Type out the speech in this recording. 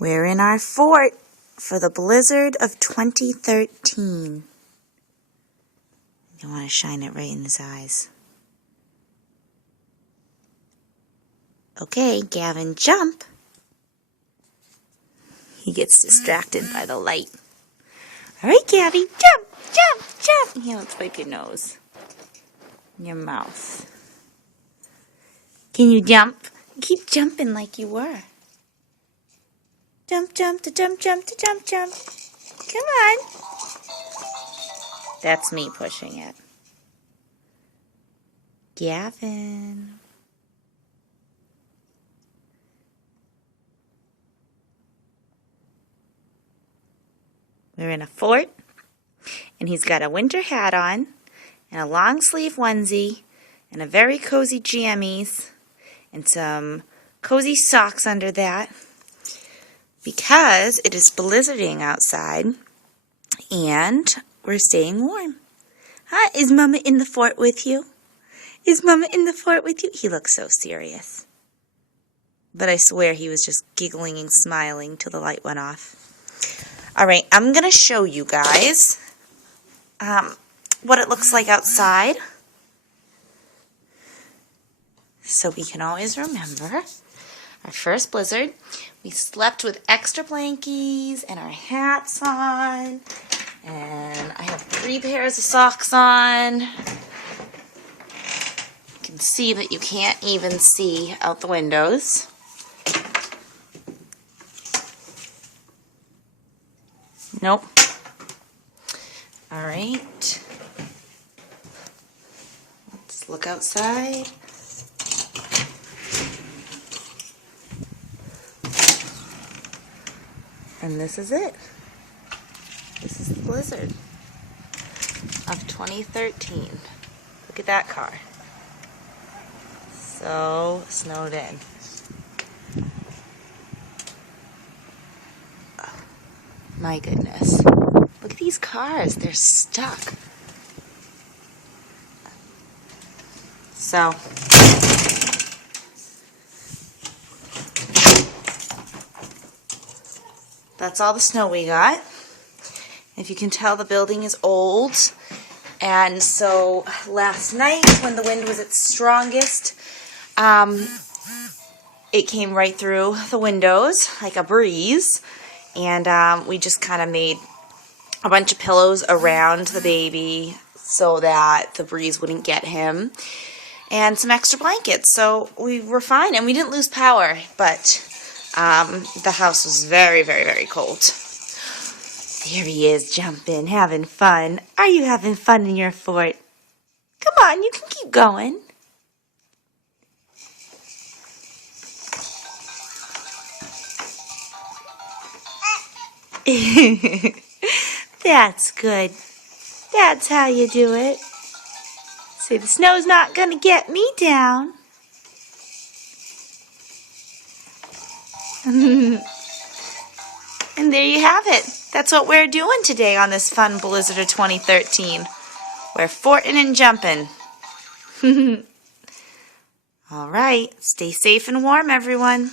We're in our fort for the blizzard of 2013. You want to shine it right in his eyes. Okay, Gavin, jump. He gets distracted by the light. All right, Gabby, jump, jump, jump. Here, let's wipe your nose. Your mouth. Can you jump? Keep jumping like you were. Jump, jump, to jump, jump, to jump, jump. Come on. That's me pushing it. Gavin. We're in a fort, and he's got a winter hat on, and a long sleeve onesie, and a very cozy jammies, and some cozy socks under that, because it is blizzarding outside, and we're staying warm. Hi, is Mama in the fort with you? Is Mama in the fort with you? He looks so serious. But I swear he was just giggling and smiling till the light went off. All right, I'm going to show you guys what it looks like outside, so we can always remember our first blizzard. We slept with extra blankies and our hats on, and I have 3 pairs of socks on. You can see that you can't even see out the windows. Nope. All right. Let's look outside. And this is it. This is the blizzard of 2013. Look at that car. So snowed in. My goodness. Look at these cars. They're stuck. So, that's all the snow we got. If you can tell, the building is old. And so last night, when the wind was its strongest, it came right through the windows like a breeze. And we just kind of made a bunch of pillows around the baby so that the breeze wouldn't get him. And some extra blankets. So we were fine. And we didn't lose power. But the house was very, very, very cold. There he is, jumping, having fun. Are you having fun in your fort? Come on, you can keep going. That's good. That's how you do it. See, the snow's not going to get me down. And there you have it. That's what we're doing today on this fun blizzard of 2013. We're forting and jumping. All right. Stay safe and warm, everyone.